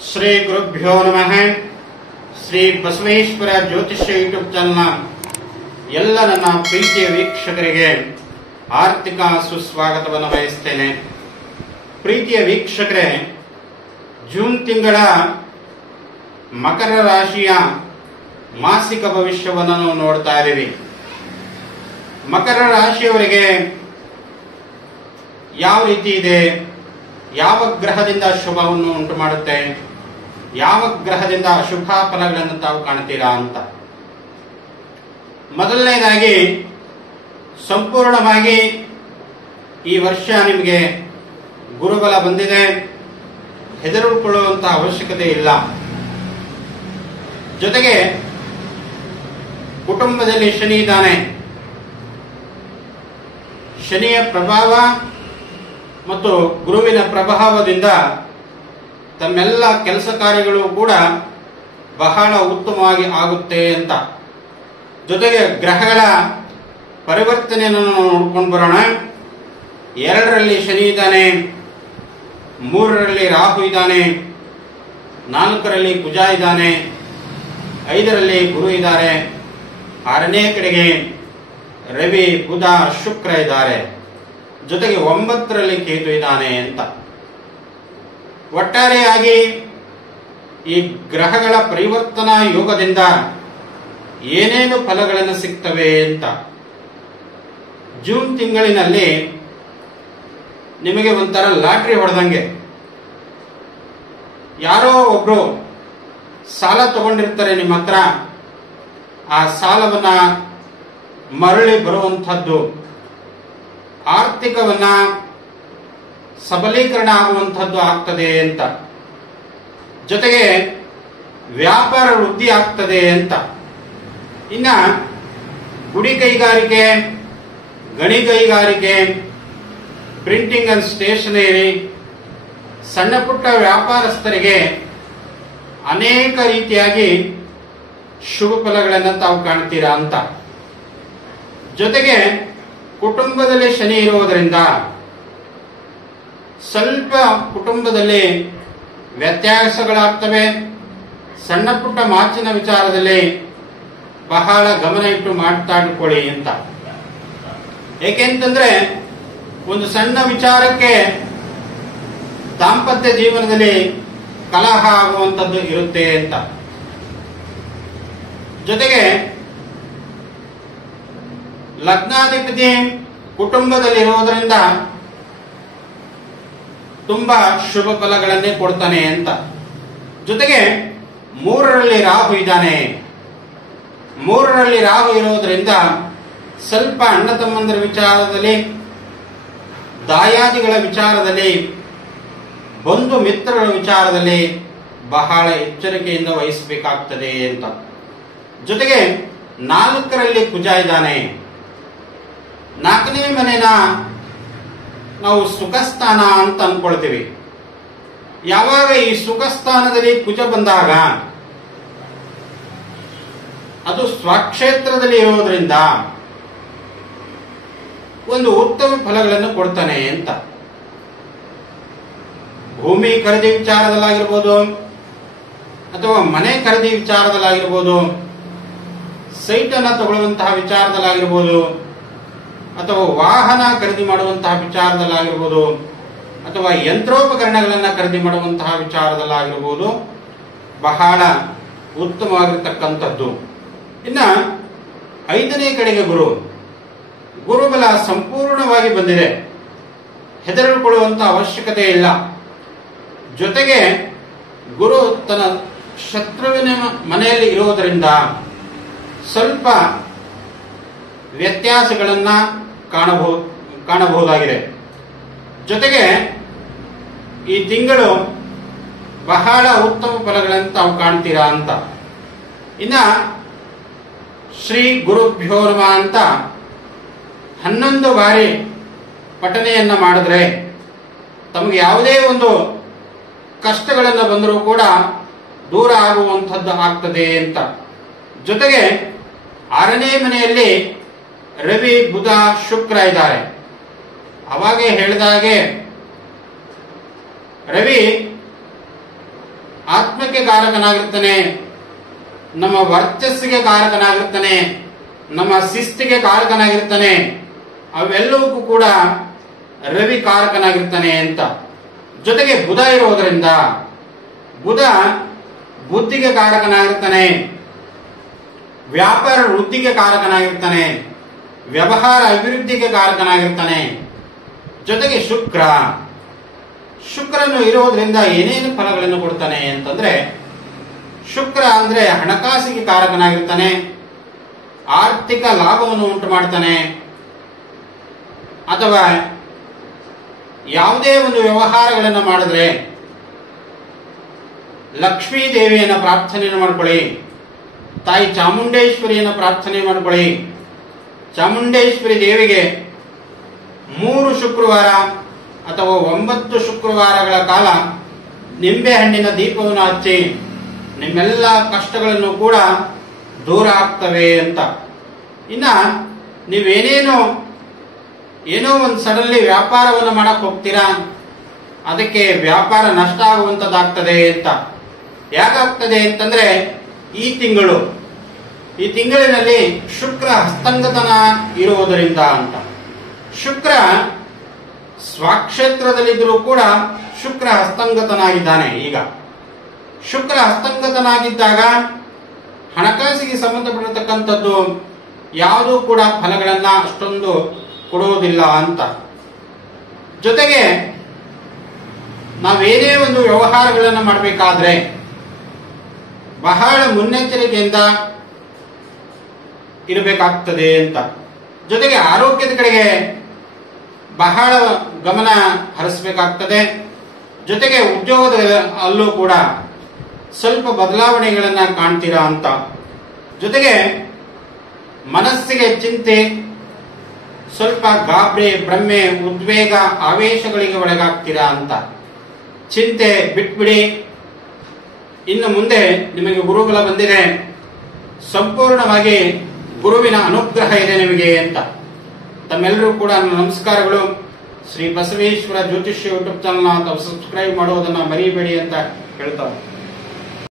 ಶ್ರೀ ಗುರುಭ್ಯೋ ನಮಃ. ಶ್ರೀ ಬಸವೇಶ್ವರ ಜ್ಯೋತಿಷ್ಯ ಯೂಟ್ಯೂಬ್ ಚಾನಲ್ನ ಎಲ್ಲ ನನ್ನ ಪ್ರೀತಿಯ ವೀಕ್ಷಕರಿಗೆ ಆರ್ಥಿಕ ಸುಸ್ವಾಗತವನ್ನು ಬಯಸ್ತೇನೆ. ಪ್ರೀತಿಯ ವೀಕ್ಷಕರೇ, ಜೂನ್ ತಿಂಗಳ ಮಕರ ರಾಶಿಯ ಮಾಸಿಕ ಭವಿಷ್ಯವನ್ನು ನಾವು ನೋಡ್ತಾ ಇದ್ದೀವಿ. ಮಕರ ರಾಶಿಯವರಿಗೆ ಯಾವ ರೀತಿ ಇದೆ, ಯಾವ ಗ್ರಹದಿಂದ ಶುಭವನ್ನು ಉಂಟು ಮಾಡುತ್ತೆ, ಯಾವ ಗ್ರಹದಿಂದ ಅಶುಭ ಫಲಗಳನ್ನು ತಾವು ಕಾಣ್ತೀರಾ ಅಂತ. ಮೊದಲನೇದಾಗಿ ಸಂಪೂರ್ಣವಾಗಿ ಈ ವರ್ಷ ನಿಮಗೆ ಗುರುಬಲ ಬಂದಿದೆ, ಹೆದರಿಕೊಳ್ಳುವಂತಹ ಅವಶ್ಯಕತೆ ಇಲ್ಲ. ಜೊತೆಗೆ ಕುಟುಂಬದಲ್ಲಿ ಶನಿ ಇದ್ದಾನೆ. ಶನಿಯ ಪ್ರಭಾವ ಮತ್ತು ಗುರುವಿನ ಪ್ರಭಾವದಿಂದ ತಮ್ಮೆಲ್ಲ ಕೆಲಸ ಕಾರ್ಯಗಳು ಕೂಡ ಬಹಳ ಉತ್ತಮವಾಗಿ ಆಗುತ್ತೆ ಅಂತ. ಜೊತೆಗೆ ಗ್ರಹಗಳ ಪರಿವರ್ತನೆಯನ್ನು ನೋಡ್ಕೊಂಡು ಬರೋಣ. 2ರಲ್ಲಿ ಶನಿ ಇದ್ದಾನೆ, 3ರಲ್ಲಿ ರಾಹು ಇದ್ದಾನೆ, 4ರಲ್ಲಿ ಕುಜ ಇದ್ದಾನೆ, 5ರಲ್ಲಿ ಗುರು ಇದ್ದಾರೆ, 6ನೇ ಕಡೆಗೆ ರವಿ, ಬುಧ, ಶುಕ್ರ ಇದ್ದಾರೆ, ಜೊತೆಗೆ 9ರಲ್ಲಿ ಕೇತು ಇದ್ದಾನೆ ಅಂತ. ಒಟ್ಟಾರೆಯಾಗಿ ಈ ಗ್ರಹಗಳ ಪರಿವರ್ತನಾ ಯೋಗದಿಂದ ಏನೇನು ಫಲಗಳನ್ನು ಸಿಗ್ತವೆ ಅಂತ. ಜೂನ್ ತಿಂಗಳಿನಲ್ಲಿ ನಿಮಗೆ ಒಂಥರ ಲಾಟ್ರಿ ಹೊಡೆದಂಗೆ. ಯಾರೋ ಒಬ್ರು ಸಾಲ ತಗೊಂಡಿರ್ತಾರೆ ನಿಮ್ಮ ಹತ್ರ, ಆ ಸಾಲವನ್ನ ಮರಳಿ ಬರುವಂಥದ್ದು, ಆರ್ಥಿಕವನ್ನ ಸಬಲೀಕರಣ ಆಗುವಂಥದ್ದು ಆಗ್ತದೆ ಅಂತ. ಜೊತೆಗೆ ವ್ಯಾಪಾರ ವೃದ್ಧಿ ಆಗ್ತದೆ ಅಂತ. ಇನ್ನ ಗುಡಿ ಕೈಗಾರಿಕೆ, ಗಣಿ ಕೈಗಾರಿಕೆ, ಪ್ರಿಂಟಿಂಗ್ ಅಂಡ್ ಸ್ಟೇಷನರಿ, ಸಣ್ಣ ಪುಟ್ಟ ವ್ಯಾಪಾರಸ್ಥರಿಗೆ ಅನೇಕ ರೀತಿಯಾಗಿ ಶುಭ ಫಲಗಳನ್ನು ತಾವು ಕಾಣ್ತೀರಾ ಅಂತ. ಜೊತೆಗೆ ಕುಟುಂಬದಲ್ಲಿ ಶನಿ ಇರುವುದರಿಂದ ಸ್ವಲ್ಪ ಕುಟುಂಬದಲ್ಲಿ ವ್ಯತ್ಯಾಸಗಳಾಗ್ತವೆ. ಸಣ್ಣ ಪುಟ್ಟ ಮಾತಿನ ವಿಚಾರದಲ್ಲಿ ಬಹಳ ಗಮನ ಇಟ್ಟು ಮಾತಾಡಿಕೊಳ್ಳಿ ಅಂತ. ಏಕೆಂತಂದ್ರೆ ಒಂದು ಸಣ್ಣ ವಿಚಾರಕ್ಕೆ ದಾಂಪತ್ಯ ಜೀವನದಲ್ಲಿ ಕಲಹ ಆಗುವಂಥದ್ದು ಇರುತ್ತೆ ಅಂತ. ಜೊತೆಗೆ ಲಗ್ನಾಧಿಪತಿ ಕುಟುಂಬದಲ್ಲಿರುವುದರಿಂದ ತುಂಬಾ ಶುಭ ಫಲಗಳನ್ನೇ ಕೊಡ್ತಾನೆ ಅಂತ. ಜೊತೆಗೆ 3ರಲ್ಲಿ ರಾಹು ಇದ್ದಾನೆ. 3ರಲ್ಲಿ ರಾಹು ಇರೋದ್ರಿಂದ ಸ್ವಲ್ಪ ಅಣ್ಣ ತಮ್ಮಂದರ ವಿಚಾರದಲ್ಲಿ, ದಾಯಾದಿಗಳ ವಿಚಾರದಲ್ಲಿ, ಬಂಧು ಮಿತ್ರರ ವಿಚಾರದಲ್ಲಿ ಬಹಳ ಎಚ್ಚರಿಕೆಯಿಂದ ವಹಿಸಬೇಕಾಗ್ತದೆ ಅಂತ. ಜೊತೆಗೆ 4ರಲ್ಲಿ ಕುಜ ಇದ್ದಾನೆ. 4ನೇ ಮನೆನ ನಾವು ಸುಖಸ್ಥಾನ ಅಂತ ಅನ್ಕೊಳ್ತೀವಿ. ಯಾವಾಗ ಈ ಸುಖಸ್ಥಾನದಲ್ಲಿ ಕುಜ ಬಂದಾಗ ಅದು ಸ್ವಕ್ಷೇತ್ರದಲ್ಲಿ ಇರೋದ್ರಿಂದ ಒಂದು ಉತ್ತಮ ಫಲಗಳನ್ನು ಕೊಡ್ತಾನೆ ಅಂತ. ಭೂಮಿ ಖರೀದಿ ವಿಚಾರದಲ್ಲಾಗಿರ್ಬೋದು, ಅಥವಾ ಮನೆ ಖರೀದಿ ವಿಚಾರದಲ್ಲಾಗಿರ್ಬೋದು, ಸೈಟ್ ಅನ್ನ ತಗೊಳ್ಳುವಂತಹ ವಿಚಾರದಲ್ಲಾಗಿರ್ಬೋದು, ಅಥವಾ ವಾಹನ ಖರೀದಿ ಮಾಡುವಂತಹ ವಿಚಾರದಲ್ಲಾಗಿರ್ಬೋದು, ಅಥವಾ ಯಂತ್ರೋಪಕರಣಗಳನ್ನು ಖರೀದಿ ಮಾಡುವಂತಹ ವಿಚಾರದಲ್ಲಾಗಿರ್ಬೋದು ಬಹಳ ಉತ್ತಮವಾಗಿರ್ತಕ್ಕಂಥದ್ದು. ಇನ್ನ 5ನೇ ಕಡೆಗೆ ಗುರುಬಲ ಸಂಪೂರ್ಣವಾಗಿ ಬಂದಿದೆ, ಹೆದರಿಕೊಳ್ಳುವಂತ ಅವಶ್ಯಕತೆ ಇಲ್ಲ. ಜೊತೆಗೆ ಗುರು ತನ್ನ ಶತ್ರುವಿನ ಮನೆಯಲ್ಲಿ ಇರುವುದರಿಂದ ಸ್ವಲ್ಪ ವ್ಯತ್ಯಾಸಗಳನ್ನ ಕಾಣಬಹುದಾಗಿದೆ. ಜೊತೆಗೆ ಈ ತಿಂಗಳು ಬಹಳ ಉತ್ತಮ ಫಲಗಳನ್ನು ತಾವು ಕಾಣ್ತೀರಾ ಅಂತ. ಇನ್ನ ಶ್ರೀ ಗುರುಭ್ಯೋ ನಮಃ ಅಂತ 11 ಬಾರಿ ಪಠನೆಯನ್ನ ಮಾಡಿದ್ರೆ ತಮಗೆ ಯಾವುದೇ ಒಂದು ಕಷ್ಟಗಳನ್ನು ಬಂದರೂ ಕೂಡ ದೂರ ಆಗುವಂಥದ್ದು ಆಗ್ತದೆ ಅಂತ. ಜೊತೆಗೆ 6ನೇ ಮನೆಯಲ್ಲಿ ರವಿ, ಬುಧ, ಶುಕ್ರ ಇದ್ದಾರೆ. ಅವಾಗೆ ಹೇಳಿದಾಗೆ ರವಿ ಆತ್ಮಕ್ಕೆ ಕಾರಕನಾಗಿರ್ತಾನೆ, ನಮ್ಮ ವರ್ಚಸ್ಸಿಗೆ ಕಾರಕನಾಗಿರ್ತಾನೆ, ನಮ್ಮ ಶಿಸ್ತಿಗೆ ಕಾರಕನಾಗಿರ್ತಾನೆ, ಅವೆಲ್ಲವಕ್ಕೂ ಕೂಡ ರವಿ ಕಾರಕನಾಗಿರ್ತಾನೆ ಅಂತ. ಜೊತೆಗೆ ಬುಧ ಇರೋದರಿಂದ ಬುಧ ಬುದ್ಧಿಗೆ ಕಾರಕನಾಗಿರ್ತಾನೆ, ವ್ಯಾಪಾರ ವೃದ್ಧಿಗೆ ಕಾರಕನಾಗಿರ್ತಾನೆ, ವ್ಯವಹಾರ ಅಭಿವೃದ್ಧಿಗೆ ಕಾರಕನಾಗಿರ್ತಾನೆ. ಜೊತೆಗೆ ಶುಕ್ರನು ಇರೋದ್ರಿಂದ ಏನೇನು ಫಲಗಳನ್ನು ಕೊಡ್ತಾನೆ ಅಂತಂದ್ರೆ, ಶುಕ್ರ ಅಂದ್ರೆ ಹಣಕಾಸಿಗೆ ಕಾರಕನಾಗಿರ್ತಾನೆ, ಆರ್ಥಿಕ ಲಾಭವನ್ನು ಉಂಟು ಮಾಡ್ತಾನೆ, ಅಥವಾ ಯಾವುದೇ ಒಂದು ವ್ಯವಹಾರಗಳನ್ನು ಮಾಡಿದ್ರೆ ಲಕ್ಷ್ಮೀ ದೇವಿಯನ್ನ ಪ್ರಾರ್ಥನೆಯನ್ನು ಮಾಡ್ಕೊಳ್ಳಿ, ತಾಯಿ ಚಾಮುಂಡೇಶ್ವರಿಯನ್ನು ಪ್ರಾರ್ಥನೆ ಮಾಡ್ಕೊಳ್ಳಿ. ಚಾಮುಂಡೇಶ್ವರಿ ದೇವಿಗೆ 3 ಶುಕ್ರವಾರ ಅಥವಾ 9 ಶುಕ್ರವಾರಗಳ ಕಾಲ ನಿಂಬೆ ಹಣ್ಣಿನ ದೀಪವನ್ನು ಹಚ್ಚಿ ನಿಮ್ಮೆಲ್ಲ ಕಷ್ಟಗಳನ್ನು ಕೂಡ ದೂರ ಆಗ್ತವೆ ಅಂತ. ಇನ್ನ ಏನೋ ಒಂದು ಸಡನ್ಲಿ ವ್ಯಾಪಾರವನ್ನು ಮಾಡಕ್ ಹೋಗ್ತೀರಾ, ಅದಕ್ಕೆ ವ್ಯಾಪಾರ ನಷ್ಟ ಆಗುವಂತದ್ದಾಗ್ತದೆ ಅಂತ. ಯಾಕಾಗ್ತದೆ ಅಂತಂದ್ರೆ ಈ ತಿಂಗಳಿನಲ್ಲಿ ಶುಕ್ರ ಹಸ್ತಂಗತನ ಇರುವುದರಿಂದ ಅಂತ. ಶುಕ್ರ ಸ್ವಕ್ಷೇತ್ರದಲ್ಲಿದ್ದರೂ ಕೂಡ ಶುಕ್ರ ಹಸ್ತಂಗತನಾಗಿದ್ದಾನೆ. ಈಗ ಶುಕ್ರ ಹಸ್ತಂಗತನಾಗಿದ್ದಾಗ ಹಣಕಾಸಿಗೆ ಸಂಬಂಧಪಟ್ಟಿರತಕ್ಕಂಥದ್ದು ಯಾವುದೂ ಕೂಡ ಫಲಗಳನ್ನ ಅಷ್ಟೊಂದು ಕೊಡುವುದಿಲ್ಲ ಅಂತ. ಜೊತೆಗೆ ನಾವೇನೇ ಒಂದು ವ್ಯವಹಾರಗಳನ್ನು ಮಾಡಬೇಕಾದ್ರೆ ಬಹಳ ಮುನ್ನೆಚ್ಚರಿಕೆಯಿಂದ ಇರಬೇಕಾಗ್ತದೆ ಅಂತ. ಜೊತೆಗೆ ಆರೋಗ್ಯದ ಕಡೆಗೆ ಬಹಳ ಗಮನ ಹರಿಸಬೇಕಾಗ್ತದೆ. ಜೊತೆಗೆ ಉದ್ಯೋಗದ ಅಲ್ಲೂ ಕೂಡ ಸ್ವಲ್ಪ ಬದಲಾವಣೆಗಳನ್ನ ಕಾಣ್ತೀರಾ ಅಂತ. ಜೊತೆಗೆ ಮನಸ್ಸಿಗೆ ಚಿಂತೆ, ಸ್ವಲ್ಪ ಗಾಬರಿ, ಭ್ರಮೆ, ಉದ್ವೇಗ, ಆವೇಶಗಳಿಗೆ ಒಳಗಾಗ್ತೀರಾ ಅಂತ. ಚಿಂತೆ ಬಿಟ್ಬಿಡಿ. ಇನ್ನು ಮುಂದೆ ನಿಮಗೆ ಗುರುಗಳ ಬಂದಿದೆ, ಸಂಪೂರ್ಣವಾಗಿ ಗುರುವಿನ ಅನುಗ್ರಹ ಇದೆ ನಿಮಗೆ ಅಂತ. ತಮ್ಮೆಲ್ಲರೂ ಕೂಡ ನಮಸ್ಕಾರಗಳು. ಶ್ರೀ ಬಸವೇಶ್ವರ ಜ್ಯೋತಿಷ್ಯ ಯೂಟ್ಯೂಬ್ ಚಾನಲ್ ತಾವು ಸಬ್ಸ್ಕ್ರೈಬ್ ಮಾಡುವುದನ್ನ ಮರಿಬೇಡಿ ಅಂತ ಹೇಳ್ತಾರೆ.